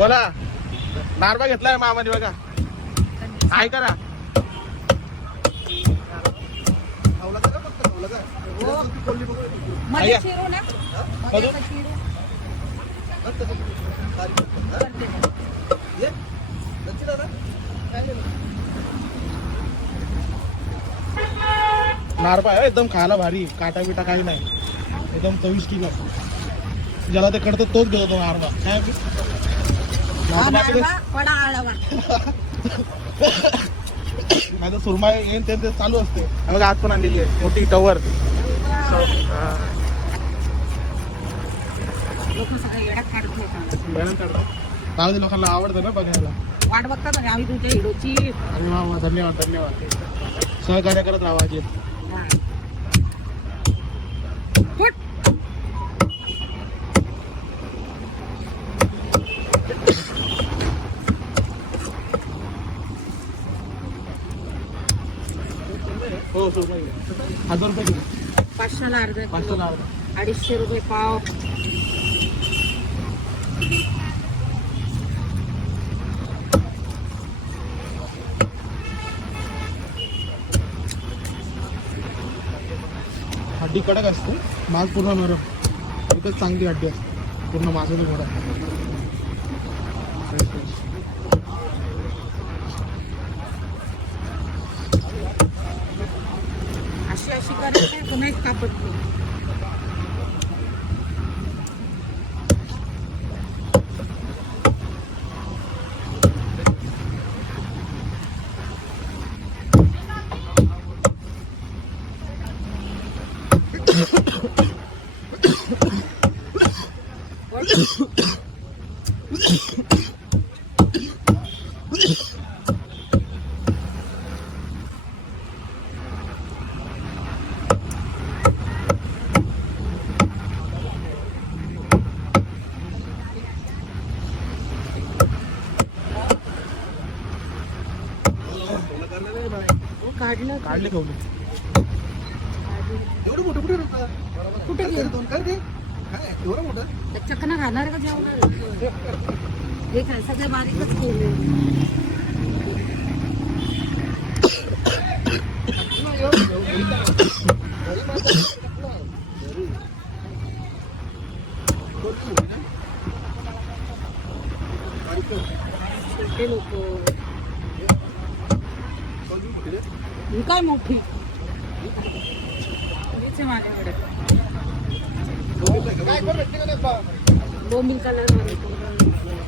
बोला. नारबा घेतलाय मामाने बघा. काय करा नारबा आहे एकदम खायला भारी. काटा बिटा काही नाही, एकदम 24 किलो. ज्याला ते कडतं तोच घेतो तो नारबा. काय नाही तर सुरमा येईन ते चालू असते. बघा आज पण आणलेली आहे मोठी टवर. लोकांना आवडतं ना बघायला. वाट बघतात आम्ही तुमच्या हिरोची. अरे वा वा, धन्यवाद धन्यवाद. सहकार्य करत राहा अजित. हो 1000 रुपये किलो. 500ला अर्धा. 500ला अर्धा. 250 रुपये पाव. हड्डी कडक असते, मांस पूर्ण नरम. एकच चांगली हड्डी असते पूर्ण मांसाची घोडा. अशी अशी करायची पुन्हा एक कापड. काढले घेऊन. एवढं मोठं कुठे कुठे दोन कर दे. काय एवढं मोठं चक्कना खाणार का जेवणार? हे काय सगळं बारीकच केले. छोटे लोक ही काय मोठी माझ्याकडे. बोंबील कलर मध्ये